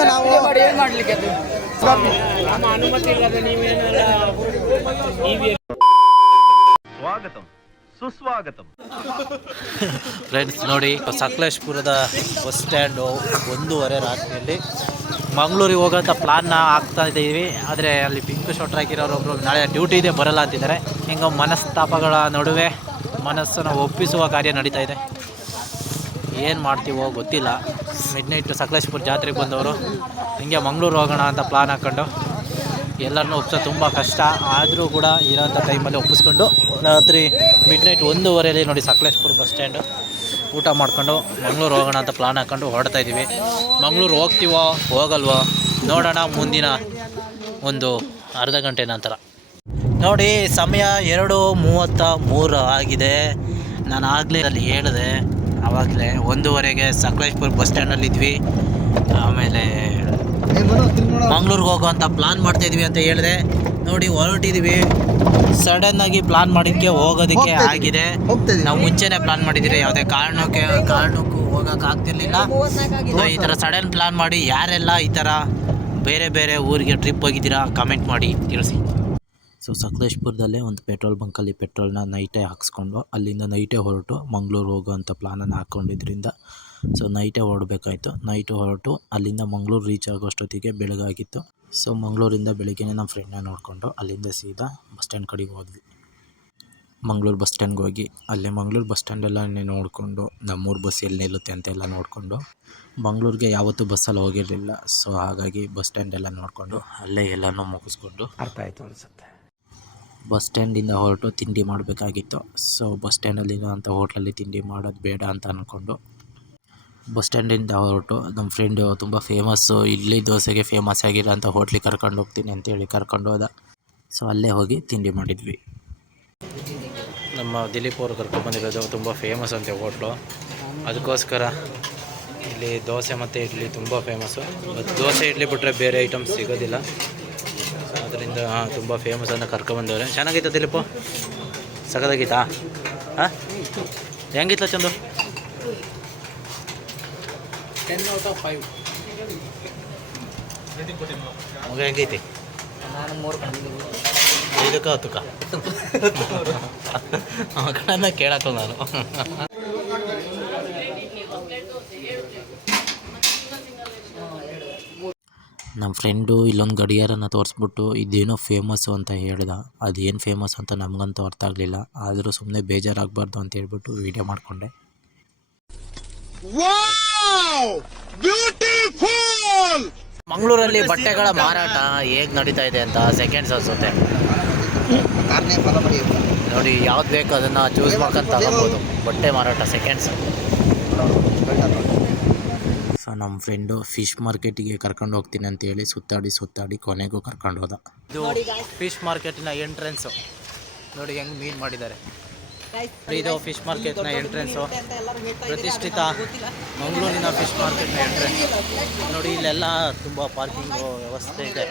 ನಾವು ಏನ್ ಮಾಡ್ಲಿಕ್ಕೆ ಅದು ನಮ್ಮ ಅನುಮತಿ ಇಲ್ಲದೆ ನೀವೇನೆಲ್ಲ ಸ್ವಾಗತಂ ಸುಸ್ವಾಗತಂ. ಫ್ರೆಂಡ್ಸ್ ನೋಡಿ, ಸಕಲೇಶ್ಪುರದ ಬಸ್ ಸ್ಟ್ಯಾಂಡು 1:30 ರಾತ್ರಿಯಲ್ಲಿ ಮಂಗಳೂರಿಗೆ ಹೋಗೋಂಥ ಪ್ಲಾನ್ನ ಹಾಕ್ತಾ ಇದ್ದೀವಿ. ಆದರೆ ಅಲ್ಲಿ ಪಿಂಕ್ ಶರ್ಟ್ ಹಾಕಿರೋರೊಬ್ರು ನಾಳೆ ಡ್ಯೂಟಿ ಇದೆ ಬರಲ್ಲ ಅಂತಿದ್ದಾರೆ. ಹಿಂಗೆ ಮನಸ್ತಾಪಗಳ ನಡುವೆ ಮನಸ್ಸನ್ನು ಒಪ್ಪಿಸುವ ಕಾರ್ಯ ನಡೀತಾ ಇದೆ. ಏನು ಮಾಡ್ತೀವೋ ಗೊತ್ತಿಲ್ಲ. ಮಿಡ್ನೈಟು ಸಕಲೇಶ್ಪುರ ಜಾತ್ರೆಗೆ ಬಂದವರು ಹಿಂಗೆ ಮಂಗಳೂರು ಹೋಗೋಣ ಅಂತ ಪ್ಲಾನ್ ಹಾಕ್ಕೊಂಡು ಎಲ್ಲರನ್ನೂ ಒಪ್ಸೋದು ತುಂಬ ಕಷ್ಟ. ಆದರೂ ಕೂಡ ಇರೋಂಥ ಟೈಮಲ್ಲಿ ಒಪ್ಪಿಸ್ಕೊಂಡು ರಾತ್ರಿ ಮಿಡ್ನೈಟ್ 1:30 ನೋಡಿ ಸಕಲೇಶ್ಪುರ ಬಸ್ ಸ್ಟ್ಯಾಂಡು ಊಟ ಮಾಡ್ಕೊಂಡು ಮಂಗಳೂರು ಹೋಗೋಣ ಅಂತ ಪ್ಲಾನ್ ಹಾಕ್ಕೊಂಡು ಹೊರಡ್ತಾ ಇದ್ದೀವಿ. ಮಂಗಳೂರು ಹೋಗ್ತೀವೋ ಹೋಗಲ್ವೋ ನೋಡೋಣ ಮುಂದಿನ ಒಂದು ಅರ್ಧ ಗಂಟೆ ನಂತರ. ನೋಡಿ ಸಮಯ 2:33 ಆಗಿದೆ. ನಾನು ಆಗಲೇ ಅಲ್ಲಿ ಹೇಳಿದೆ, ಆವಾಗಲೇ 1:30ಗೆ ಸಕಲೇಶ್ಪುರ ಬಸ್ ಸ್ಟ್ಯಾಂಡಲ್ಲಿದ್ವಿ. ಆಮೇಲೆ ಮಂಗ್ಳೂರಿಗೆ ಹೋಗೋವಂಥ ಪ್ಲಾನ್ ಮಾಡ್ತಾಯಿದ್ವಿ ಅಂತ ಹೇಳಿದೆ. ನೋಡಿ ಹೊರಟಿದ್ವಿ, ಸಡನ್ನಾಗಿ ಪ್ಲಾನ್ ಮಾಡೋಕ್ಕೆ ಹೋಗೋದಕ್ಕೆ ಆಗಿದೆ. ನಾವು ಮುಂಚೆನೇ ಪ್ಲಾನ್ ಮಾಡಿದ್ದೀರಿ, ಯಾವುದೇ ಕಾರಣಕ್ಕೂ ಹೋಗೋಕ್ಕಾಗ್ತಿರ್ಲಿಲ್ಲ. ಈ ಥರ ಸಡನ್ ಪ್ಲಾನ್ ಮಾಡಿ ಯಾರೆಲ್ಲ ಈ ಥರ ಬೇರೆ ಬೇರೆ ಊರಿಗೆ ಟ್ರಿಪ್ ಹೋಗಿದ್ದೀರಾ ಕಮೆಂಟ್ ಮಾಡಿ ತಿಳಿಸಿ. ಸೊ ಸಕಲೇಶ್ಪುರದಲ್ಲೇ ಒಂದು ಪೆಟ್ರೋಲ್ ಬಂಕಲ್ಲಿ ಪೆಟ್ರೋಲ್ನ ನೈಟೇ ಹಾಕ್ಸ್ಕೊಂಡು ಅಲ್ಲಿಂದ ನೈಟೇ ಹೊರಟು ಮಂಗಳೂರು ಹೋಗೋವಂಥ ಪ್ಲಾನನ್ನು ಹಾಕ್ಕೊಂಡಿದ್ದರಿಂದ ಸೊ ನೈಟೇ ಹೊರಡಬೇಕಾಯ್ತು. ನೈಟು ಹೊರಟು ಅಲ್ಲಿಂದ ಮಂಗಳೂರು ರೀಚ್ ಆಗೋಷ್ಟೊತ್ತಿಗೆ ಬೆಳಗಾಗಿತ್ತು. ಸೊ ಮಂಗಳೂರಿಂದ ಬೆಳಿಗ್ಗೆನೇ ನಮ್ಮ ಫ್ರೆಂಡ್ನ ನೋಡಿಕೊಂಡು ಅಲ್ಲಿಂದ ಸೀದಾ ಬಸ್ ಸ್ಟ್ಯಾಂಡ್ ಕಡೆಗೆ ಹೋದ್ವಿ. ಮಂಗಳೂರು ಬಸ್ ಸ್ಟ್ಯಾಂಡ್ಗೆ ಹೋಗಿ ಅಲ್ಲಿ ಮಂಗಳೂರು ಬಸ್ ಸ್ಟ್ಯಾಂಡೆಲ್ಲನೇ ನೋಡಿಕೊಂಡು ನಮ್ಮೂರು ಬಸ್ ಎಲ್ಲಿ ನಿಲ್ಲುತ್ತೆ ಅಂತೆಲ್ಲ ನೋಡಿಕೊಂಡು, ಮಂಗಳೂರಿಗೆ ಯಾವತ್ತೂ ಬಸ್ಸಲ್ಲಿ ಹೋಗಿರಲಿಲ್ಲ. ಸೊ ಹಾಗಾಗಿ ಬಸ್ ಸ್ಟ್ಯಾಂಡೆಲ್ಲ ನೋಡಿಕೊಂಡು ಅಲ್ಲೇ ಎಲ್ಲನೂ ಮುಗಿಸ್ಕೊಂಡು ಅರ್ಥ ಆಯಿತು ಅನಿಸುತ್ತೆ. ಬಸ್ ಸ್ಟ್ಯಾಂಡಿಂದ ಹೊರಟು ತಿಂಡಿ ಮಾಡಬೇಕಾಗಿತ್ತು. ಸೊ ಬಸ್ ಸ್ಟ್ಯಾಂಡಲ್ಲಿರೋ ಅಂಥ ಹೋಟ್ಲಲ್ಲಿ ತಿಂಡಿ ಮಾಡೋದು ಬೇಡ ಅಂತ ಅಂದ್ಕೊಂಡು ಬಸ್ ಸ್ಟ್ಯಾಂಡಿಂದ ಹೊರಟು ನಮ್ಮ ಫ್ರೆಂಡು ತುಂಬ ಫೇಮಸ್ಸು ಇಡ್ಲಿ ದೋಸೆಗೆ ಫೇಮಸ್ ಆಗಿರೋ ಅಂಥ ಹೋಟ್ಲಿಗೆ ಕರ್ಕೊಂಡು ಹೋಗ್ತೀನಿ ಅಂತೇಳಿ ಕರ್ಕೊಂಡು ಹೋದ. ಸೊ ಅಲ್ಲೇ ಹೋಗಿ ತಿಂಡಿ ಮಾಡಿದ್ವಿ. ನಮ್ಮ ದಿಲೀಪ್ ಅವರು ಕರ್ಕೊಂಡ್ಬಂದಿರೋದು ತುಂಬ ಫೇಮಸ್ ಅಂತೆ ಹೋಟ್ಲು. ಅದಕ್ಕೋಸ್ಕರ ಇಲ್ಲಿ ದೋಸೆ ಮತ್ತು ಇಡ್ಲಿ ತುಂಬ ಫೇಮಸ್ಸು. ದೋಸೆ ಇಡ್ಲಿ ಬಿಟ್ಟರೆ ಬೇರೆ ಐಟಮ್ಸ್ ಸಿಗೋದಿಲ್ಲ. ಅದರಿಂದ ತುಂಬ ಫೇಮಸ್ ಅಂತ ಕರ್ಕೊಂಬಂದವ್ರೆ. ಚೆನ್ನಾಗಿತ್ತ ದಿಲೀಪು? ಸಖತ್ತಾಗಿತ್ತಾ? ಹಾಂ, ಹೆಂಗಿತ್ಲ ಚಂದು? 10/5. ಮಗ ಹೆಂಗೈತಿ? ನಾನು 3 ಕಡೆ 5ಕ್ಕ 10ಕ್ಕ ಮಕ್ಕಳನ್ನ ಕೇಳಕ್ಕಲ್ಲ ನಾನು. ನಮ್ಮ ಫ್ರೆಂಡು ಇಲ್ಲೊಂದು ಗಡಿಯಾರನ ತೋರಿಸ್ಬಿಟ್ಟು ಇದೇನೋ ಫೇಮಸ್ಸು ಅಂತ ಹೇಳ್ದ. ಅದೇನು ಫೇಮಸ್ ಅಂತ ನಮಗಂತೂ ಅರ್ಥ ಆಗಲಿಲ್ಲ. ಆದರೂ ಸುಮ್ಮನೆ ಬೇಜಾರಾಗಬಾರ್ದು ಅಂತ ಹೇಳ್ಬಿಟ್ಟು ವೀಡಿಯೋ ಮಾಡಿಕೊಂಡೆ. ಮಂಗಳೂರಲ್ಲಿ ಬಟ್ಟೆಗಳ ಮಾರಾಟ ಹೇಗೆ ನಡೀತಾ ಇದೆ ಅಂತ ಸೆಕೆಂಡ್ಸ್ ಅನಿಸುತ್ತೆ ನೋಡಿ. ಯಾವ್ದು ಬೇಕು ಅದನ್ನು ಚೂಸ್ ಮಾಡ್ಕೊಂಡು ತಗೋಬೋದು. ಬಟ್ಟೆ ಮಾರಾಟ ಸೆಕೆಂಡ್ಸ್. ಸೊ ನಮ್ಮ ಫ್ರೆಂಡು ಫಿಶ್ ಮಾರ್ಕೆಟಿಗೆ ಕರ್ಕೊಂಡು ಹೋಗ್ತೀನಿ ಅಂತೇಳಿ ಸುತ್ತಾಡಿ ಕೊನೆಗೂ ಕರ್ಕೊಂಡು ಹೋದ. ಇದು ಫಿಶ್ ಮಾರ್ಕೆಟಿನ ಎಂಟ್ರೆನ್ಸು ನೋಡಿ ಹೆಂಗೆ ಮೀನು ಮಾಡಿದ್ದಾರೆ. ಇದು ಫಿಶ್ ಮಾರ್ಕೆಟ್ನ ಎಂಟ್ರೆನ್ಸು, ಪ್ರತಿಷ್ಠಿತ ಮಂಗಳೂರಿನ ಫಿಶ್ ಮಾರ್ಕೆಟ್ನ ಎಂಟ್ರೆನ್ಸ್ ನೋಡಿ. ಇಲ್ಲೆಲ್ಲ ತುಂಬ ಪಾರ್ಕಿಂಗು ವ್ಯವಸ್ಥೆ ಇದೆ.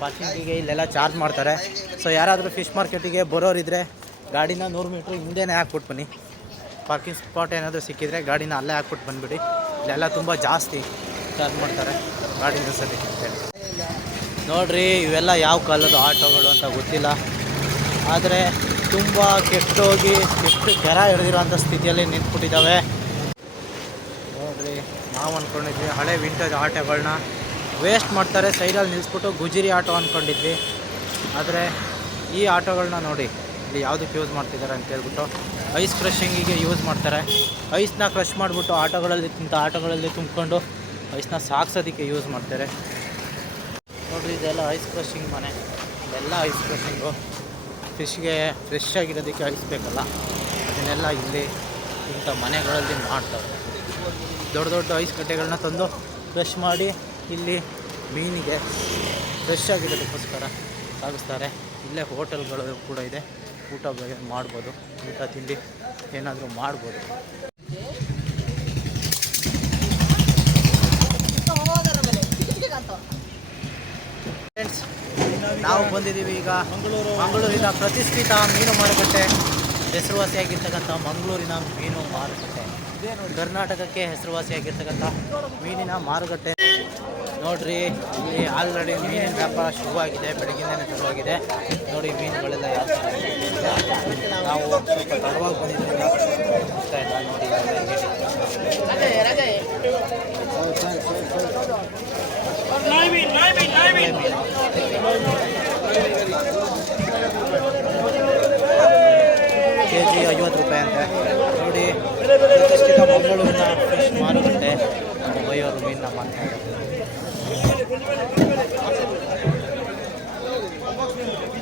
ಪಾರ್ಕಿಂಗಿಗೆ ಇಲ್ಲೆಲ್ಲ ಚಾರ್ಜ್ ಮಾಡ್ತಾರೆ. ಸೊ ಯಾರಾದರೂ ಫಿಶ್ ಮಾರ್ಕೆಟಿಗೆ ಬರೋರಿದ್ದರೆ ಗಾಡಿನ 100 ಮೀಟ್ರ್ ಹಿಂದೆನೇ ಹಾಕ್ಬಿಟ್ಟು ಬನ್ನಿ. ಪಾರ್ಕಿಂಗ್ ಸ್ಪಾಟ್ ಏನಾದರೂ ಸಿಕ್ಕಿದರೆ ಗಾಡಿನ ಅಲ್ಲೇ ಹಾಕ್ಬಿಟ್ಟು ಬಂದುಬಿಡಿ. ಇಲ್ಲೆಲ್ಲ ತುಂಬ ಜಾಸ್ತಿ ಚಾರ್ಜ್ ಮಾಡ್ತಾರೆ ಗಾಡಿ ನಿಲ್ಸೋದಕ್ಕೆ ಅಂತೇಳಿ. ನೋಡಿರಿ ಇವೆಲ್ಲ ಯಾವ ಕಾಲದ ಆಟೋಗಳು ಅಂತ ಗೊತ್ತಿಲ್ಲ, ಆದರೆ ತುಂಬ ಕೆಟ್ಟೋಗಿ ಎಷ್ಟು ಕೆರ ಹಿಡಿದಿರೋಂಥ ಸ್ಥಿತಿಯಲ್ಲಿ ನಿಂತ್ಬಿಟ್ಟಿದ್ದಾವೆ. ನೋಡಿರಿ, ನಾವು ಅಂದ್ಕೊಂಡಿದ್ವಿ ಹಳೆ ವಿಂಟೇಜ್ ಆಟೋಗಳನ್ನ ವೇಸ್ಟ್ ಮಾಡ್ತಾರೆ, ಸೈಡಲ್ಲಿ ನಿಲ್ಲಿಸ್ಬಿಟ್ಟು ಗುಜಿರಿ ಆಟೋ ಅಂದ್ಕೊಂಡಿದ್ವಿ. ಆದರೆ ಈ ಆಟೋಗಳನ್ನ ನೋಡಿ ಇಲ್ಲಿ ಯಾವುದಕ್ಕೆ ಯೂಸ್ ಮಾಡ್ತಿದ್ದಾರೆ ಅಂತ ಹೇಳ್ಬಿಟ್ಟು ಐಸ್ ಕ್ರಷಿಂಗಿಗೆ ಯೂಸ್ ಮಾಡ್ತಾರೆ. ಐಸ್ನ ಕ್ರಷ್ ಮಾಡಿಬಿಟ್ಟು ಆಟೋಗಳಲ್ಲಿ ತುಂಬಿಕೊಂಡು ಐಸ್ನ ಸಾಗಿಸೋದಕ್ಕೆ ಯೂಸ್ ಮಾಡ್ತಾರೆ. ನೋಡಿರಿ ಇದೆಲ್ಲ ಐಸ್ ಕ್ರಷಿಂಗ್ ಮನೆ. ಇಲ್ಲೆಲ್ಲ ಐಸ್ ಕ್ರಷಿಂಗು. ಫಿಶ್ಗೆ ಫ್ರೆಶ್ ಆಗಿರೋದಕ್ಕೆ ಐಸ್ ಬೇಕಲ್ಲ, ಅದನ್ನೆಲ್ಲ ಇಲ್ಲಿ ಇಂಥ ಮನೆಗಳಲ್ಲಿ ಮಾಡ್ತಾರೆ. ದೊಡ್ಡ ದೊಡ್ಡ ಐಸ್ ಗಡ್ಡೆಗಳನ್ನ ತಂದು ಫ್ರೆಶ್ ಮಾಡಿ ಇಲ್ಲಿ ಮೀನಿಗೆ ಫ್ರೆಶ್ ಆಗಿರೋದಕ್ಕೋಸ್ಕರ ಸಾಗಿಸ್ತಾರೆ. ಇಲ್ಲೇ ಹೋಟೆಲ್ಗಳು ಕೂಡ ಇದೆ, ಊಟ ಮಾಡ್ಬೋದು, ಊಟ ತಿಂಡಿ ಏನಾದರೂ ಮಾಡ್ಬೋದು. ಫ್ರೆಂಡ್ಸ್, ನಾವು ಬಂದಿದ್ದೀವಿ ಈಗ ಮಂಗಳೂರಿನ ಪ್ರತಿಷ್ಠಿತ ಮೀನು ಮಾರುಕಟ್ಟೆ, ಹೆಸರುವಾಸಿಯಾಗಿರ್ತಕ್ಕಂಥ ಮಂಗಳೂರಿನ ಮೀನು ಮಾರುಕಟ್ಟೆ. ಕರ್ನಾಟಕಕ್ಕೆ ಹೆಸರುವಾಸಿಯಾಗಿರ್ತಕ್ಕಂಥ ಮೀನಿನ ಮಾರುಕಟ್ಟೆ. ನೋಡ್ರಿ ಇಲ್ಲಿ ಆಲ್ರೆಡಿ ಮೀನಿನ ವ್ಯಾಪಾರ ಶುರುವಾಗಿದೆ, ಬೆಳಗ್ಗಿಂದನೇ ಶುರುವಾಗಿದೆ. ನೋಡಿ ಮೀನುಗಳೆಲ್ಲ ಯಾವ ಥರ ಇದೆ. ನಾವು ಸ್ವಲ್ಪ ತಡವಾಗಿ ಬಂದಿದ್ದೀವಿ, ಗೊತ್ತಾ ಇಲ್ಲ. ಕೆ ಜಿ 50 ರೂಪಾಯಿ ಅಂತೆ. ನೋಡಿ ಪ್ರತಿಷ್ಠಿತ ಮಂಗಳೂರಿನ ಫಿಶ್ ಮಾರುಕಟ್ಟೆ ಬೈಯವರು ಮೀನನ್ನ ಮಾಡ್ತಾರೆ.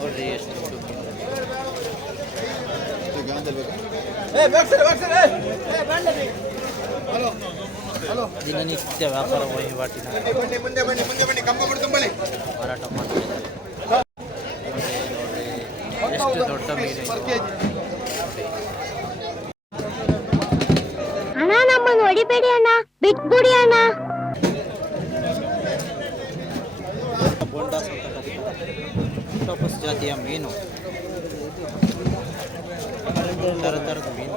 ನೋಡ್ರಿ ಎಷ್ಟು ದಿನನಿತ್ಯ ವ್ಯಾಪಾರ ವಹಿವಾಟಿನ ಮಾರಾಟ ಮಾಡ್ತಿದ್ದಾರೆ. ಎಷ್ಟು ದೊಡ್ಡ ಮೀನು ಅಣ್ಣ, ನಮ್ಮನ್ನು ಹೊಡಿಬೇಡಿ ಅಣ್ಣ, ಬಿಟ್ಬಿಡಿ ಅಣ್ಣ. ಬೋಂಡಾ ಆಕ್ಟೋಪಸ್ ಜಾತಿಯ ಮೀನು, ಥರದ ಮೀನು.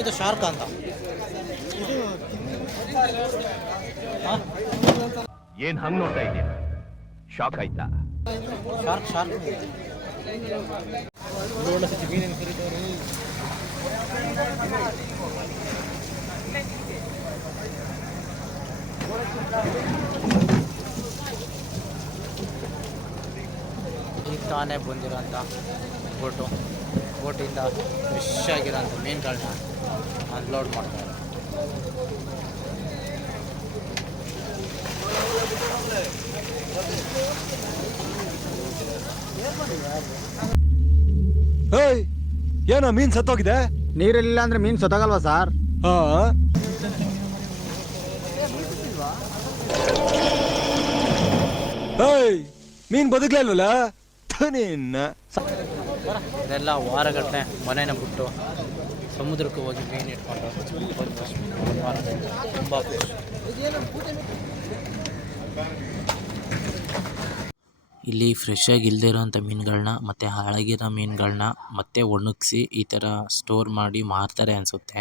ಇದು ಶಾರ್ಕ್ ಅಂತ. ಏನ್ ಹಂಗ್ ನೋಡ್ತಾ ಇದೀಯ? ಶಾಕ್ ಆಯ್ತಾ? ಶಾರ್ಕ್ ಮೀನಿನ ಕರೀತಾರೆ. ಈಗ ತಾನೇ ಬಂದಿರೋಂಥ ಬೋಟಿಂದ ಫ್ರೆಶ್ ಆಗಿರೋಂಥ ಮೀನುಗಳನ್ನ ಅನ್ಲೋಡ್ ಮಾಡ್ತಾರೆ. ಏನೋ ಮೀನ್ ಸತ್ತೋಗಿದೆ? ನೀರಿಲ್ಲ ಅಂದ್ರೆ ಮೀನ್ ಸತ್ತೋಗಲ್ವಾ ಸರ್? ಮೀನ್ ಬದುಕ್ಲಿಲ್ವಲ್ಲ? ಇದೆಲ್ಲ ವಾರಗಟ್ಟಲೆ ಮನೇನ ಬಿಟ್ಟು ಸಮುದ್ರಕ್ಕೆ ಹೋಗಿ ಮೀನು ಇಟ್ಕೊಂಡು ತುಂಬ ಖುಷಿ. ಇಲ್ಲಿ ಫ್ರೆಶ್ ಆಗಿ ಇಲ್ಲದೆ ಇರೋಂಥ ಮೀನುಗಳನ್ನ ಮತ್ತು ಹಾಳಾಗಿರೋ ಮೀನುಗಳನ್ನ ಮತ್ತೆ ಒಣಗಿಸಿ ಈ ಥರ ಸ್ಟೋರ್ ಮಾಡಿ ಮಾರ್ತಾರೆ ಅನಿಸುತ್ತೆ.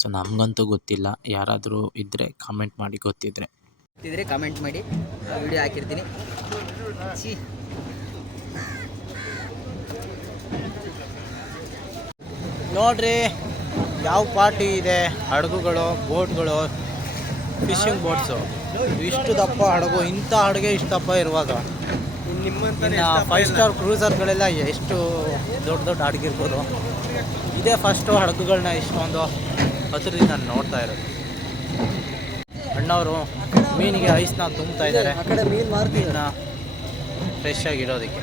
ಸೊ ನಮಗಂತೂ ಗೊತ್ತಿಲ್ಲ, ಯಾರಾದರೂ ಇದ್ದರೆ ಕಾಮೆಂಟ್ ಮಾಡಿ ಗೊತ್ತಿದ್ರೆ ಕಾಮೆಂಟ್ ಮಾಡಿ, ವಿಡಿಯೋ ಹಾಕಿರ್ತೀನಿ. ನೋಡ್ರಿ ಯಾವ ಪಾರ್ಟಿ ಇದೆ, ಹಡಗುಗಳು, ಬೋಟ್ಗಳು, ಫಿಶಿಂಗ್ ಬೋಟ್ಸು. ಇಷ್ಟು ದಪ್ಪ ಹಡಗು, ಇಂಥ ಹಡಗೆ ಇಷ್ಟು ದಪ್ಪ ಇರುವಾಗ ಇನ್ನು 5 ಸ್ಟಾರ್ ಕ್ರೂಸರ್ಗಳೆಲ್ಲ ಎಷ್ಟು ದೊಡ್ಡ ದೊಡ್ಡ ಹಡಗಿರ್ಬೋದು. ಇದೇ ಫಸ್ಟು ಹಡಗುಗಳನ್ನ ಇಷ್ಟೊಂದು ಹತ್ತಿರದಿಂದ ನೋಡ್ತಾ ಇರೋದು. ಅಣ್ಣವರು ಮೀನಿಗೆ ಐಸ್ನ ತುಂಬ್ತಾ ಇದ್ದಾರೆ, ಮೀನನ್ನ ಫ್ರೆಶ್ ಆಗಿಡೋದಕ್ಕೆ.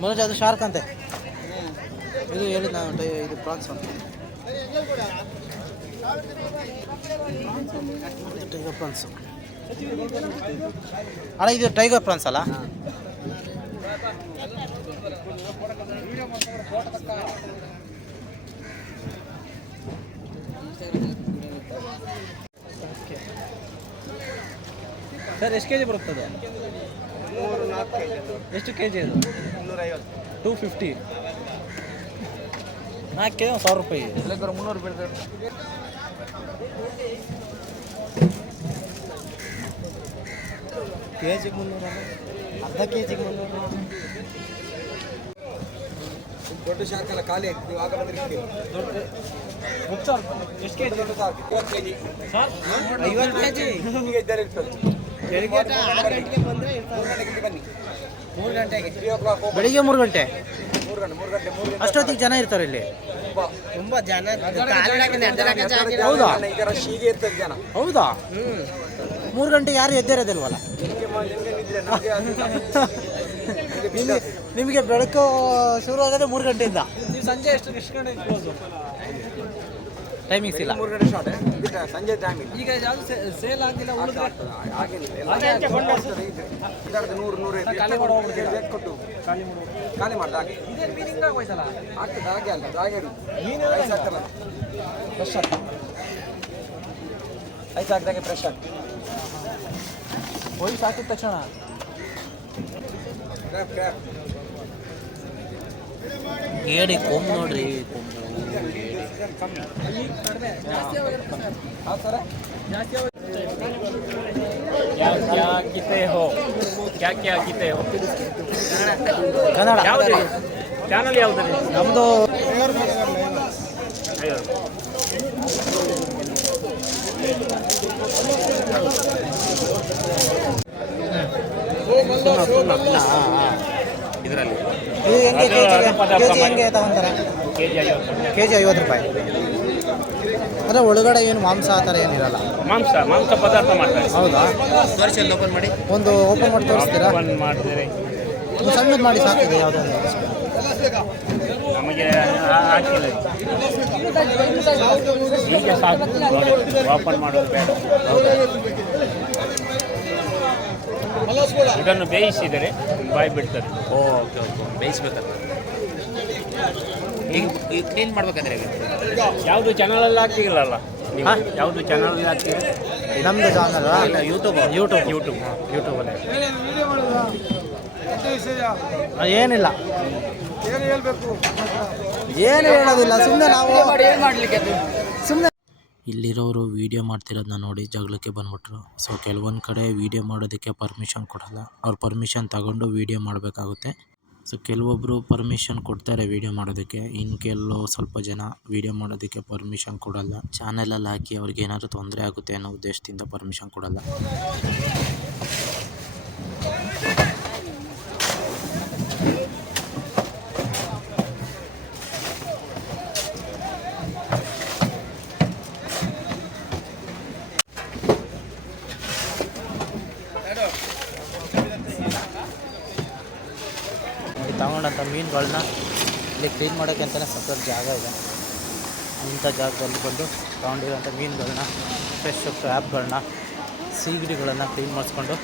ಮನೋಜ್ ಅದು ಶಾರ್ಕ್ ಅಂತೆ, ಇದು ಹೇಳಿದ ನಾನು, ಇದು ಪ್ರಾನ್ಸ್ ಅಂತ. ಟೈಗರ್ ಪ್ರಾನ್ಸ್ ಅಣ್ಣ, ಇದು ಟೈಗರ್ ಪ್ರಾನ್ಸ್ ಅಲ್ಲ? ಸರ್ ಎಷ್ಟು ಕೆ ಜಿ ಬರುತ್ತದೆ? ಎಷ್ಟು ಕೆ ಜಿ ಅದು? 250. 4 ಕೆ ಜಿ 1000 ರೂಪಾಯಿ. 300 ಬೀಳ್ತಾರೆ. ಕೆ ಜಿಗೆ 300, ಅರ್ಧ ಕೆ ಜಿಗೆ 300. ದೊಡ್ಡ ಶಾರ್ಕ್ ಎಲ್ಲ ಖಾಲಿ ಆಯ್ತು, ನೀವು ಆಗ ಬಂದಿರ್ತೀವಿ. ದೊಡ್ಡ ಎಷ್ಟು K G? 50 K G. 50 K G ಈಗ ಇದ್ದಾರೆ ಇರ್ತದೆ. ಬೆಳಿಗ್ಗೆ 6 ಗಂಟೆಗೆ ಬಂದರೆ 3 ಗಂಟೆಗೆ ಬನ್ನಿ. 3 ಗಂಟೆಗೆ 3 o'clock ಬೆಳಿಗ್ಗೆ 3 ಗಂಟೆ. 3 ಗಂಟೆ ಅಷ್ಟೊತ್ತಿಗೆ ಜನ ಇರ್ತಾರೆ ಇಲ್ಲಿ? ತುಂಬ ಜನ. ಹೌದಾ? ಇದರ ಶೀಗೆ ಇರ್ತದೆ ಜನ. ಹೌದಾ? 3 ಗಂಟೆಗೆ ಯಾರು ಎದ್ದೇರೋದಿಲ್ವಲ್ಲ. ನಿಮಗೆ ಬೆಳಕು ಶುರು ಆಗೋದೇ 3 ಗಂಟೆಯಿಂದ. ನೀವು ಸಂಜೆ ಎಷ್ಟು ಗಂಟೆಗೆ ಕ್ಲೋಸು? ಟೈಮಿಂಗ್ಸ್ ಇಲ್ಲ. 3 ಗಂಟೆ ಶಾರ್ಟ್ ಸಂಜೆ ಟೈಮ್ ಇಲ್ಲ. ಈಗ ಯಾವುದು ಸೇಲ್ ಆಗಿಲ್ಲ ಉಳಿದ್ರೆ ಆಗಿಲ್ಲ 100 ಕೊಟ್ಟು ಖಾಲಿ ಮಾಡ್ದೆ ಹಾಗೆ ಇದೇನು ಮೀನಿಂಗ್ ಆಗೋಯ್ತಲ್ಲ. ಆಗ್ತದೆ ಹಾಗೆ ಅಲ್ಲ ಅದು ಹಾಗೆ ಐಸ್ ಆಗ್ತಲ್ಲ ಫ್ರೆಶ್ ಆಗ್ತದೆ. ಐಸ್ ಹಾಕಿದಾಗೆ ಫ್ರೆಶ್ ಆಗ್ತದೆ. ಹೋಗಿ ಹಾಕಿದ ತಕ್ಷಣ ಏಡಿ ಕೊಂಬು ನೋಡ್ರಿ, ಕೊಂಬು ಹಾಂ ಸರ क्या कीते हो, क्या क्या कीते हो? ಕನ್ನಡ ಯಾವ್ದು ಚಾನಲ್ ಯಾವ್ದು? ನಮ್ಮದು ಇದರಲ್ಲಿ ಇದು ಹೆಂಗೆ ಕೆಜಿ ಹೆಂಗೆ ತಗೊಂತಾರೆ? ಕೆಜಿ 50. ಕೆಜಿ 50 ರೂಪಾಯಿ. ಅಂದರೆ ಒಳಗಡೆ ಏನು ಮಾಂಸ ಆ ಥರ ಏನಿರಲ್ಲ. ಮಾಂಸ ಪದಾರ್ಥ ಮಾಡ್ತಾರೆ. ಹೌದಾ? ಓಪನ್ ಮಾಡಿ. ಒಂದು ಓಪನ್ ಮಾಡಿ ತೋರಿಸ್ತೀರಾ? ಓಪನ್ ಮಾಡಿದರೆ ಒಂದು ಸಣ್ಣದು ಮಾಡಿ ಸಾಕಿದೆ ಯಾವುದೋ ಒಂದು. ನಮಗೆ ಹಾಕಿಲ್ಲ ಈಗ ಸಾಕು. ಓಪನ್ ಮಾಡೋದು ಬೇಡ. ಇದನ್ನು ಬೇಯಿಸಿದರೆ ಬಾಯಿ ಬಿಡ್ತದೆ. ಓಕೆ ಬೇಯಿಸ್ಬೇಕಂತ. ಈಗ ಕ್ಲೀನ್ ಮಾಡ್ಬೇಕಂದ್ರೆ ಯಾವುದು ಚಾನಲಲ್ಲಿ ಹಾಕ್ತಿರಲ್ಲ ನೀವು? ಯಾವುದು ಚಾನಲ್ ಹಾಕ್ತೀರಿ? ನಮ್ಮದು ಚಾನಲ್ ಯೂಟ್ಯೂಬಲ್ಲಿ ಏನಿಲ್ಲ, ಏನು ಹೇಳೋದಿಲ್ಲ. ಸುಮ್ಮನೆ ನಾವು ಸುಮ್ಮನೆ ಇಲ್ಲಿರೋರು ವೀಡಿಯೋ ಮಾಡ್ತಿರೋದನ್ನ ನೋಡಿ ಜಗಳಕ್ಕೆ ಬಂದ್ಬಿಟ್ರು. ಸೊ ಕೆಲವೊಂದು ಕಡೆ ವೀಡಿಯೋ ಮಾಡೋದಕ್ಕೆ ಪರ್ಮಿಷನ್ ಕೊಡಲ್ಲ, ಅವ್ರು ಪರ್ಮಿಷನ್ ತಗೊಂಡು ವೀಡಿಯೋ ಮಾಡಬೇಕಾಗುತ್ತೆ. ಸೊ ಕೆಲವೊಬ್ಬರು ಪರ್ಮಿಷನ್ ಕೊಡ್ತಾರೆ ವೀಡಿಯೋ ಮಾಡೋದಕ್ಕೆ, ಇನ್ನು ಕೆಲವು ಸ್ವಲ್ಪ ಜನ ವೀಡಿಯೋ ಮಾಡೋದಕ್ಕೆ ಪರ್ಮಿಷನ್ ಕೊಡಲ್ಲ. ಚಾನಲಲ್ಲಿ ಹಾಕಿ ಅವ್ರಿಗೆ ಏನಾದರೂ ತೊಂದರೆ ಆಗುತ್ತೆ ಅನ್ನೋ ಉದ್ದೇಶದಿಂದ ಪರ್ಮಿಷನ್ ಕೊಡಲ್ಲ. ತಗೊಂಡಂಥ ಮೀನುಗಳನ್ನ ಇಲ್ಲಿ ಕ್ಲೀನ್ ಮಾಡೋಕ್ಕೆ ಅಂತಲೇ ಸಪ್ರೇಟ್ ಜಾಗ ಇದೆ. ಇಂಥ ಜಾಗದಲ್ಲಿ ಬಂದು ತಗೊಂಡಿರೋಂಥ ಮೀನುಗಳನ್ನ, ಫ್ರೆಶ್ ಕ್ರ್ಯಾಬ್ಗಳನ್ನ, ಸೀಗಡಿಗಳನ್ನು ಕ್ಲೀನ್ ಮಾಡಿಸ್ಕೊಂಡು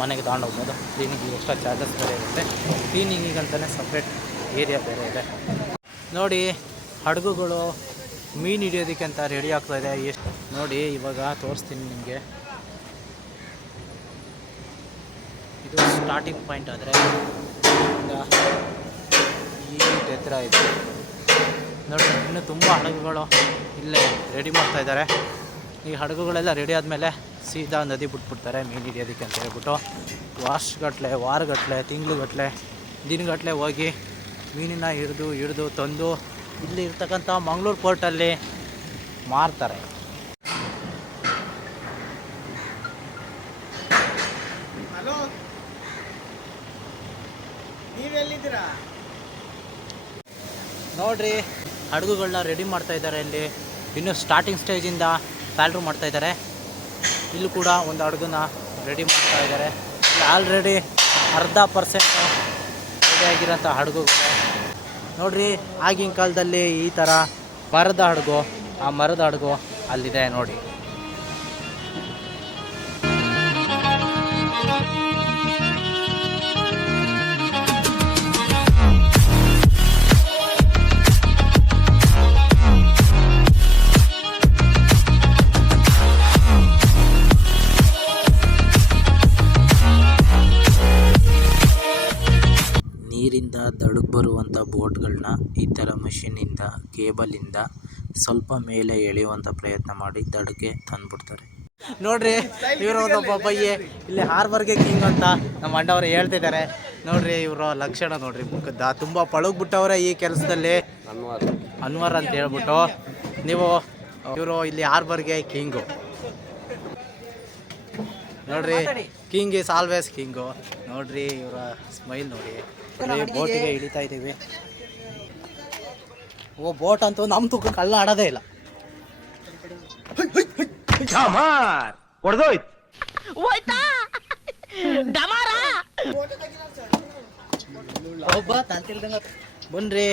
ಮನೆಗೆ ತಗೊಂಡು ಹೋಗ್ಬೋದು. ಕ್ಲೀನಿಂಗಿಗೆ ಎಕ್ಸ್ಟ್ರಾ ಚಾರ್ಜಸ್ ಬೇರೆ ಇರುತ್ತೆ. ಕ್ಲೀನಿಂಗಿಗಂತಲೇ ಸಪ್ರೇಟ್ ಏರಿಯಾ ಬೇರೆ ಇದೆ. ನೋಡಿ ಹಡಗುಗಳು ಮೀನು ಹಿಡಿಯೋದಕ್ಕೆ ಅಂತ ರೆಡಿ ಆಗ್ತಾಯಿದೆ. ಎಷ್ಟು ನೋಡಿ ಇವಾಗ ತೋರಿಸ್ತೀನಿ ನಿಮಗೆ. ಇದು ಸ್ಟಾರ್ಟಿಂಗ್ ಪಾಯಿಂಟ್ ಆದರೆ ಈ ಎತ್ತರ ಇದೆ ನೋಡಿ. ಇನ್ನೂ ತುಂಬ ಹಡಗುಗಳು ಇಲ್ಲೇ ರೆಡಿ ಮಾಡ್ತಾಯಿದ್ದಾರೆ. ಈ ಹಡಗುಗಳೆಲ್ಲ ರೆಡಿ ಆದಮೇಲೆ ಸೀದಾ ನದಿ ಬಿಟ್ಬಿಡ್ತಾರೆ ಮೀನು ಹಿಡಿಯೋದಕ್ಕೆ ಅಂತ ಹೇಳ್ಬಿಟ್ಟು. ವಾರಗಟ್ಟಲೆ, ತಿಂಗ್ಳುಗಟ್ಟಲೆ, ದಿನಗಟ್ಟಲೆ ಹೋಗಿ ಮೀನನ್ನ ಹಿಡಿದು ತಂದು ಇಲ್ಲಿ ಇರ್ತಕ್ಕಂಥ ಮಂಗಳೂರು ಪೋರ್ಟಲ್ಲಿ ಮಾರ್ತಾರೆ. ಹಲೋ, ನೀವೆಲ್ಲಿದ್ದೀರಾ? ನೋಡ್ರಿ ಹಡಗುಗಳನ್ನ ರೆಡಿ ಮಾಡ್ತಾ ಇದ್ದಾರೆ. ಇಲ್ಲಿ ಇನ್ನೂ ಸ್ಟಾರ್ಟಿಂಗ್ ಸ್ಟೇಜಿಂದ ಫ್ಯಾಲ್ಟ್ರು ಮಾಡ್ತಾಯಿದ್ದಾರೆ. ಇಲ್ಲೂ ಕೂಡ ಒಂದು ಹಡಗನ್ನ ರೆಡಿ ಮಾಡ್ತಾ ಇದ್ದಾರೆ. ಆಲ್ರೆಡಿ 40% ರೆಡಿ ಆಗಿರೋಂಥ ಹಡಗುಗಳು ನೋಡ್ರಿ. ಆಗಿನ ಕಾಲದಲ್ಲಿ ಈ ಥರ ಮರದ ಹಡಗು, ಆ ಮರದ ಹಡಗು ಅಲ್ಲಿದೆ ನೋಡಿ. ನೀರಿಂದ ದಡಕ್ಕೆ ಬರುವಂಥ ಬೋಟ್ಗಳನ್ನ ಈ ಥರ ಮಷೀನಿಂದ, ಕೇಬಲಿಂದ ಸ್ವಲ್ಪ ಮೇಲೆ ಎಳೆಯುವಂಥ ಪ್ರಯತ್ನ ಮಾಡಿ ದಡಕ್ಕೆ ತಂದುಬಿಡ್ತಾರೆ. ನೋಡ್ರಿ ಇವರು ಒಬ್ಬ ಪಯ್ಯೆ ಇಲ್ಲಿ ಹಾರ್ಬರ್ಗೆ ಕಿಂಗ್ ಅಂತ ನಮ್ಮ ಅಣ್ಣವರು ಹೇಳ್ತಿದ್ದಾರೆ. ನೋಡ್ರಿ ಇವರ ಲಕ್ಷಣ ನೋಡ್ರಿ, ಮುಖದ ತುಂಬ ಪಳಗ್ಬಿಟ್ಟವ್ರೆ ಈ ಕೆಲಸದಲ್ಲಿ. ಅನ್ವರ್ ಅಂತ ಹೇಳ್ಬಿಟ್ಟು ನೀವು. ಇವರು ಇಲ್ಲಿ ಹಾರ್ಬರ್ಗೆ ಕಿಂಗು ನೋಡ್ರಿ. King is always king. ನೋಡ್ರಿ ಇವರ ಸ್ಮೈಲ್ ನೋಡಿ. ಬೋಟಿಗೆ ಇಳಿತಾ ಇದ್ದೀವಿ. ಓ ಬೋಟ್ ಅಂತೂ ನಮ್ಮ ತೂಕ ಕಳ್ಳ ಆಡೋದೇ ಇಲ್ಲ. ಹೊಡೆದೋಯ್ತು. ಬನ್ರಿ,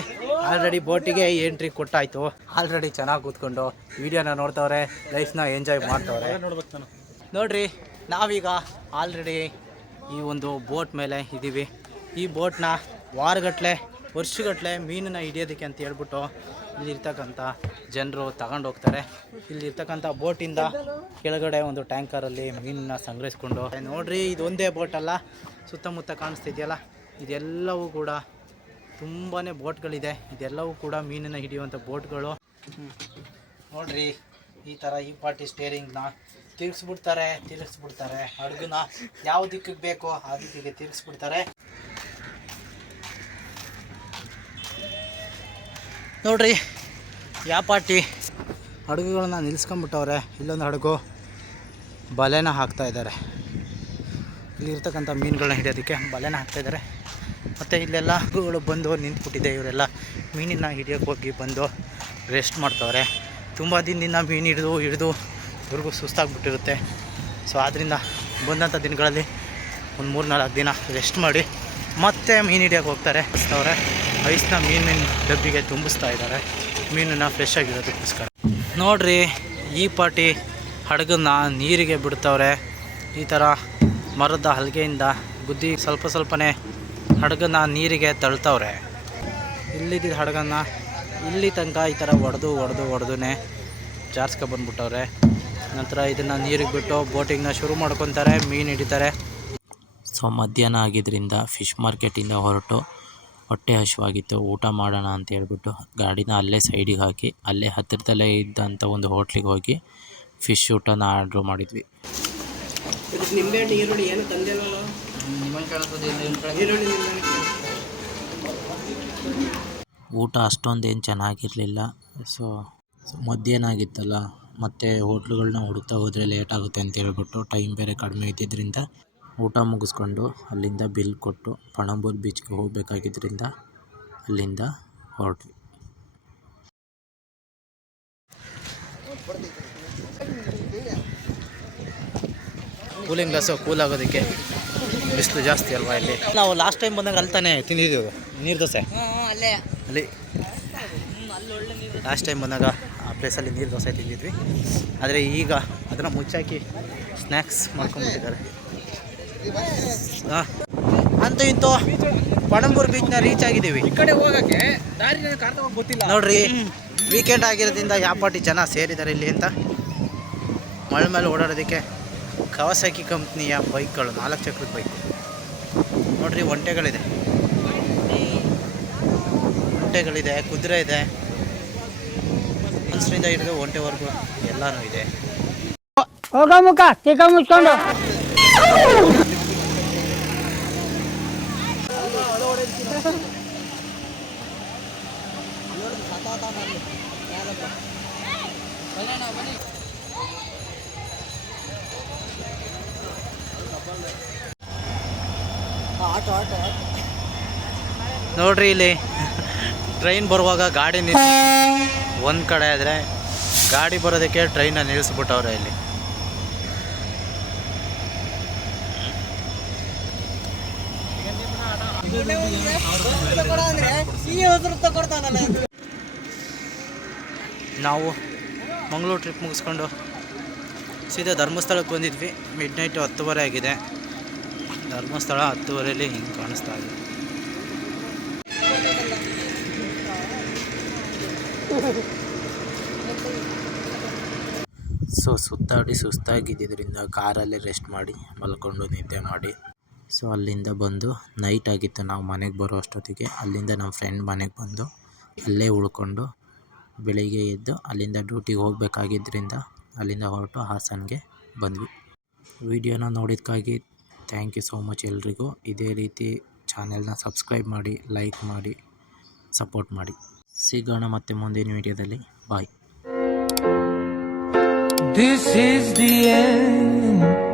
ಆಲ್ರೆಡಿ ಬೋಟಿಗೆ ಎಂಟ್ರಿ ಕೊಟ್ಟಾಯ್ತು. ಆಲ್ರೆಡಿ ಚೆನ್ನಾಗಿ ಕೂತ್ಕೊಂಡು ವಿಡಿಯೋನ ನೋಡ್ತವ್ರೆ, ಲೈಫ್ನ ಎಂಜಾಯ್ ಮಾಡ್ತವ್ರೆ. ನೋಡ್ರಿ, ನಾವೀಗ ಆಲ್ರೆಡಿ ಈ ಒಂದು ಬೋಟ್ ಮೇಲೆ ಇದ್ದೀವಿ. ಈ ಬೋಟ್ನ ವಾರಗಟ್ಟಲೆ ವರ್ಷಗಟ್ಟಲೆ ಮೀನನ್ನ ಹಿಡಿಯೋದಕ್ಕೆ ಅಂತ ಹೇಳ್ಬಿಟ್ಟು ಇಲ್ಲಿರ್ತಕ್ಕಂಥ ಜನರು ತಗೊಂಡು ಹೋಗ್ತಾರೆ. ಇಲ್ಲಿರ್ತಕ್ಕಂಥ ಬೋಟಿಂದ ಕೆಳಗಡೆ ಒಂದು ಟ್ಯಾಂಕರಲ್ಲಿ ಮೀನನ್ನ ಸಂಗ್ರಹಿಸ್ಕೊಂಡು ನೋಡ್ರಿ, ಇದೊಂದೇ ಬೋಟ್ ಅಲ್ಲ, ಸುತ್ತಮುತ್ತ ಕಾಣಿಸ್ತಿದೆಯಲ್ಲ, ಇದೆಲ್ಲವೂ ಕೂಡ ತುಂಬಾ ಬೋಟ್ಗಳಿದೆ. ಇದೆಲ್ಲವೂ ಕೂಡ ಮೀನನ್ನು ಹಿಡಿಯುವಂಥ ಬೋಟ್ಗಳು. ನೋಡ್ರಿ, ಈ ಥರ ಈ ಪಾರ್ಟಿ ಸ್ಟೇರಿಂಗ್ನ ತಿರುಗಿಸ್ಬಿಡ್ತಾರೆ. ಹಡಗನ್ನ ಯಾವ ದಿಕ್ಕಿಗೆ ಬೇಕೋ ಆ ದಿಕ್ಕಿಗೆ ತಿರುಗಿಸ್ಬಿಡ್ತಾರೆ. ನೋಡ್ರಿ, ಯಾವ ಪಾರ್ಟಿ ಹಡಗುಗಳನ್ನ ನಿಲ್ಲಿಸ್ಕೊಂಬಿಟ್ಟವ್ರೆ. ಇಲ್ಲೊಂದು ಹಡಗು ಬಲೆನ ಹಾಕ್ತಾಯಿದ್ದಾರೆ. ಇಲ್ಲಿರ್ತಕ್ಕಂಥ ಮೀನುಗಳನ್ನ ಹಿಡಿಯೋದಕ್ಕೆ ಬಲೆನ ಹಾಕ್ತಾಯಿದ್ದಾರೆ. ಮತ್ತು ಇಲ್ಲೆಲ್ಲ ಹಡಗುಗಳು ಬಂದು ನಿಂತ್ಬಿಟ್ಟಿದೆ. ಇವರೆಲ್ಲ ಮೀನಿನ ಹಿಡಿಯೋಕ್ಕೆ ಹೋಗಿ ಬಂದು ರೆಸ್ಟ್ ಮಾಡ್ತವ್ರೆ. ತುಂಬ ದಿನದಿಂದ ಮೀನು ಹಿಡಿದು ಇವ್ರಿಗೂ ಸುಸ್ತಾಗ್ಬಿಟ್ಟಿರುತ್ತೆ. ಸೊ ಆದ್ದರಿಂದ ಬಂದಂಥ ದಿನಗಳಲ್ಲಿ ಒಂದು 3-4 ದಿನ ರೆಸ್ಟ್ ಮಾಡಿ ಮತ್ತೆ ಮೀನು ಹಿಡಿಯೋಕ್ಕೆ ಹೋಗ್ತಾರೆ. ಐಸ್ನ ಮೀನಿನ ಡಬ್ಬಿಗೆ ತುಂಬಿಸ್ತಾ ಇದ್ದಾರೆ, ಮೀನನ್ನು ಫ್ರೆಶ್ ಆಗಿರೋದಕ್ಕೋಸ್ಕರ. ನೋಡ್ರಿ, ಈ ಪಾರ್ಟಿ ಹಡಗನ್ನ ನೀರಿಗೆ ಬಿಡ್ತವ್ರೆ. ಈ ಥರ ಮರದ ಹಲಗೆಯಿಂದ ಗುದ್ದಿ ಸ್ವಲ್ಪನೇ ಹಡಗನ್ನ ನೀರಿಗೆ ತಳ್ತವ್ರೆ. ಇಲ್ಲಿದ್ದ ಹಡಗನ್ನ ಇಲ್ಲಿ ತನಕ ಈ ಥರ ಹೊಡೆದುನೇ ಜಾರ್ಸ್ಕೊಬಂದ್ಬಿಟ್ಟವ್ರೆ. ನಂತರ ಇದನ್ನು ನೀರಿಗೆ ಬಿಟ್ಟು ಬೋಟಿಂಗ್ನ ಶುರು ಮಾಡ್ಕೊತಾರೆ, ಮೀನು ಹಿಡಿತಾರೆ. ಸೊ ಮಧ್ಯಾಹ್ನ ಆಗಿದ್ದರಿಂದ ಫಿಶ್ ಮಾರ್ಕೆಟಿಂದ ಹೊರಟು ಹೊಟ್ಟೆ ಹಸಿವಾಗಿತ್ತು, ಊಟ ಮಾಡೋಣ ಅಂತ ಹೇಳ್ಬಿಟ್ಟು ಗಾಡಿನ ಅಲ್ಲೇ ಸೈಡಿಗೆ ಹಾಕಿ ಅಲ್ಲೇ ಹತ್ತಿರದಲ್ಲೇ ಇದ್ದಂಥ ಒಂದು ಹೋಟ್ಲಿಗೆ ಹೋಗಿ ಫಿಶ್ ಊಟನ ಆರ್ಡ್ರ್ ಮಾಡಿದ್ವಿ. ಊಟ ಅಷ್ಟೊಂದೇನು ಚೆನ್ನಾಗಿರಲಿಲ್ಲ. ಸೊ ಮಧ್ಯಾಹ್ನ ಆಗಿತ್ತಲ್ಲ, ಮತ್ತು ಹೋಟ್ಲುಗಳನ್ನ ಹುಡುಕ್ತಾ ಹೋದರೆ ಲೇಟ್ ಆಗುತ್ತೆ ಅಂತ ಹೇಳ್ಬಿಟ್ಟು ಟೈಮ್ ಬೇರೆ ಕಡಿಮೆ ಇದ್ದಿದ್ದರಿಂದ ಊಟ ಮುಗಿಸ್ಕೊಂಡು ಅಲ್ಲಿಂದ ಬಿಲ್ ಕೊಟ್ಟು ಪಣಂಬೂರು ಬೀಚ್ಗೆ ಹೋಗಬೇಕಾಗಿದ್ದರಿಂದ ಅಲ್ಲಿಂದ ಹೊರಟ್ವಿ. ಕೂಲಿಂಗ್ ಗ್ಲಾಸು ಕೂಲ್ ಆಗೋದಕ್ಕೆ ಬಿಸಿಲು ಜಾಸ್ತಿ ಅಲ್ವಾ ಇಲ್ಲಿ. ನಾವು ಲಾಸ್ಟ್ ಟೈಮ್ ಬಂದಾಗ ಅಲ್ಲಿ ತಾನೇ ತಿಂದಿದ್ದೀವಿ ನೀರು ದೋಸೆ. ಅಲ್ಲಿ ಲಾಸ್ಟ್ ಟೈಮ್ ಬಂದಾಗ ಆ ಪ್ಲೇಸಲ್ಲಿ ನೀರು ದೋಸೆ ತಿಂದಿದ್ವಿ. ಆದರೆ ಈಗ ಅದನ್ನು ಮುಚ್ಚಾಕಿ ಸ್ನ್ಯಾಕ್ಸ್ ಮಾಡ್ಕೊಂಡ್ಬಿಟ್ಟಿದ್ದಾರೆ. ಅಂತೂ ಇಂತೂ ಪಣಂಬೂರು ಬೀಚ್ನ ರೀಚ್ ಆಗಿದ್ದೀವಿ. ಈ ಕಡೆ ಹೋಗೋಕ್ಕೆ ದಾರಿ ಗೊತ್ತಿಲ್ಲ. ನೋಡ್ರಿ, ವೀಕೆಂಡ್ ಆಗಿರೋದ್ರಿಂದ ಯಾವ ಪಾರ್ಟಿ ಜನ ಸೇರಿದ್ದಾರೆ ಇಲ್ಲಿ ಅಂತ. ಮಳೆ ಮೇಲೆ ಓಡಾಡೋದಕ್ಕೆ ಕವಾಸಾಕಿ ಕಂಪ್ನಿಯ ಬೈಕ್ಗಳು, 4 ಚಕ್ರದ ಬೈಕ್. ನೋಡ್ರಿ, ಒಂಟೆಗಳಿದೆ, ಕುದುರೆ ಇದೆ, ಮನುಷ್ಯರಿಂದ ಹಿಡಿದು ಒಂಟೆವರೆಗೂ ಎಲ್ಲನೂ ಇದೆ. ಹೋಗ ಮುಖ ಚಿಕ್ಕ ಮುಚ್ಕೊಂಡು ನೋಡ್ರಿ, ಇಲ್ಲಿ ಟ್ರೈನ್ ಬರುವಾಗ ಗಾಡಿ ಒಂದು ಕಡೆ ಆದರೆ ಗಾಡಿ ಬರೋದಕ್ಕೆ ಟ್ರೈನ ನಿಲ್ಲಿಸ್ಬಿಟ್ಟವ್ರೆ ಇಲ್ಲಿ. ನಾವು ಮಂಗಳೂರು ಟ್ರಿಪ್ ಮುಗಿಸ್ಕೊಂಡು ಸೀದಾ ಧರ್ಮಸ್ಥಳಕ್ಕೆ ಬಂದಿದ್ವಿ. ಮಿಡ್ನೈಟು 10:30 ಆಗಿದೆ. ಧರ್ಮಸ್ಥಳ 10:30 ಹಿಂಗೆ ಕಾಣಿಸ್ತಾ ಇದೆ. ಸೊ ಸುತ್ತಾಡಿ ಸುಸ್ತಾಗಿದ್ದರಿಂದ ಕಾರಲ್ಲೇ ರೆಸ್ಟ್ ಮಾಡಿ ಮಲ್ಕೊಂಡು ನಿದ್ದೆ ಮಾಡಿ, ಸೊ ಅಲ್ಲಿಂದ ಬಂದು ನೈಟ್ ಆಗಿತ್ತು. ನಾವು ಮನೆಗೆ ಬರೋ ಅಷ್ಟೊತ್ತಿಗೆ ಅಲ್ಲಿಂದ ನಮ್ಮ ಫ್ರೆಂಡ್ ಮನೆಗೆ ಬಂದು ಅಲ್ಲೇ ಉಳ್ಕೊಂಡು ಬೆಳಿಗ್ಗೆ ಎದ್ದು ಅಲ್ಲಿಂದ ಡ್ಯೂಟಿಗೆ ಹೋಗಬೇಕಾಗಿದ್ದರಿಂದ ಅಲ್ಲಿಂದ ಹೊರಟು ಹಾಸನ್ಗೆ ಬಂದ್ವಿ. ವಿಡಿಯೋನ ನೋಡಿದ್ದಕ್ಕಾಗಿ ಥ್ಯಾಂಕ್ ಯು ಸೋ ಮಚ್ ಎಲ್ರಿಗೂ. ಇದೇ ರೀತಿ ಚಾನೆಲ್ನ ಸಬ್ಸ್ಕ್ರೈಬ್ ಮಾಡಿ, ಲೈಕ್ ಮಾಡಿ, ಸಪೋರ್ಟ್ ಮಾಡಿ. ಸಿಗೋಣ ಮತ್ತೆ ಮುಂದಿನ ವಿಡಿಯೋದಲ್ಲಿ. ಬಾಯ್. This is the end.